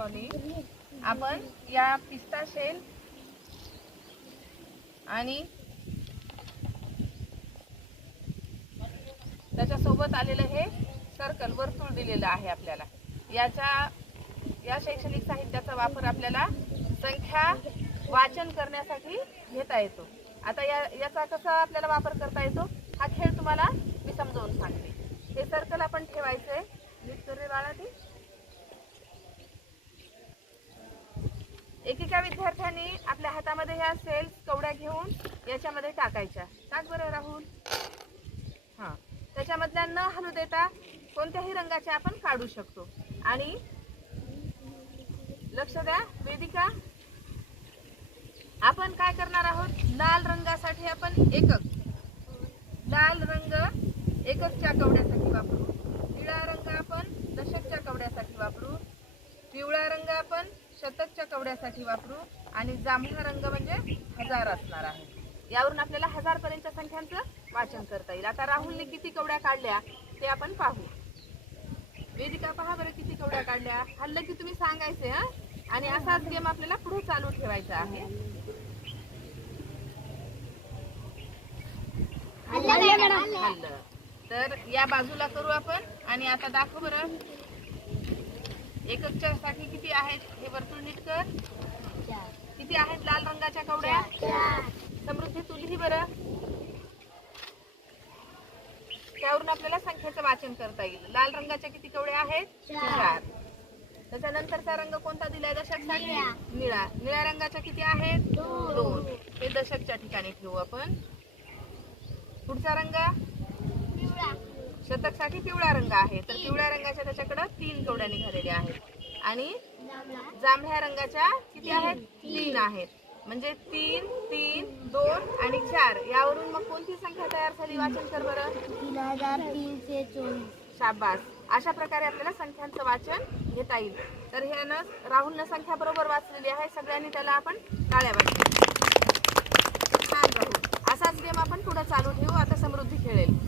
Molly आपण या पिस्ता शेल आणि त्याच्यासोबत आलेलं हे सर्कल वर्तुळ दिलेलं आहे आपल्याला। या शैक्षणिक साहित्याचा वापर आपल्याला संख्या वाचन करण्यासाठी घेता येतो। आता याचा कसा आपल्याला वापर करता येतो हा खेळ तुम्हाला मी समजावून सांगते। हे सर्कल आपण ठेवायचंय, नीट कर रे बाळा ते। एकेका विद्यार्थ्यांनी आपल्या हातामध्ये ह्या सेल्स कवड्या घेऊन याच्यामध्ये टाकायच्या। टाक बरं राहुल। हां, त्याच्यामधल्या न हलू देता कोणत्याही रंगाचे आपण काढू शकतो। आणि लक्ष द्या वेदिका, आपण काय करणार आहोत, लाल रंगासाठी आपण लाल रंग एककच्या कवड्यासाठी वापरू, निळा रंग आपण दशकच्या कवड्यासाठी वापरू, पिवळा रंग आपण शतकच्या कवड्यासाठी वापरू आणि जांभळा रंग म्हणजे 1000 असणार आहे। यावरून आपल्याला 1000 पर्यंतच्या संख्यांचं वाचन करता येईल। आता राहुलने किती कवड्या काढल्या ते आपण पाहू। वेदिका पहा बरं किती कवड्या काढल्या। हल्लं की तुम्ही सांगायचे हा, आणि असाच गेम आपल्याला पुढे चालू ठेवायचा आहे। हल्लं तर या बाजूला करू आपण। आणि आता दाखव बरं एककच्या साठी किती आहेत हे वर्तुळ नीट कर। किती आहेत लाल रंगाच्या कवड्या? समृद्धी तू लिही बरं, त्यावरून आपल्याला संख्येचं वाचन करता येईल। लाल रंगाच्या किती कवड्या आहेत? 4। त्याच्यानंतरचा रंग कोणता दिलाय दशकसाठी? निळा। निळ्या रंगाच्या किती आहेत? 2। हे दशकच्या ठिकाणी ठेवू आपण। पुढचा रंग पिवळा, शतकसाठी पिवळा रंग आहे, तर पिवळ्या रंगाच्या त्याच्याकडे 3 कवड्या निघालेल्या आहेत। आणि जांभळ्या रंगाच्या किती आहेत? 3 आहेत। म्हणजे 3, 3, 2 आणि 4 यावरून मग कोणती संख्या तयार झाली? वाचन कर बरं। 3324। शाबास। अशा प्रकारे आपल्याला संख्यांचं वाचन घेता येईल। तर ह्यानं राहुलनं संख्या बरोबर वाचलेली आहे, सगळ्यांनी त्याला आपण टाळ्या वाजवू। छान राहुल। असाच गेम आपण पुढे चालू ठेवू। आता समृद्धी खेळेल।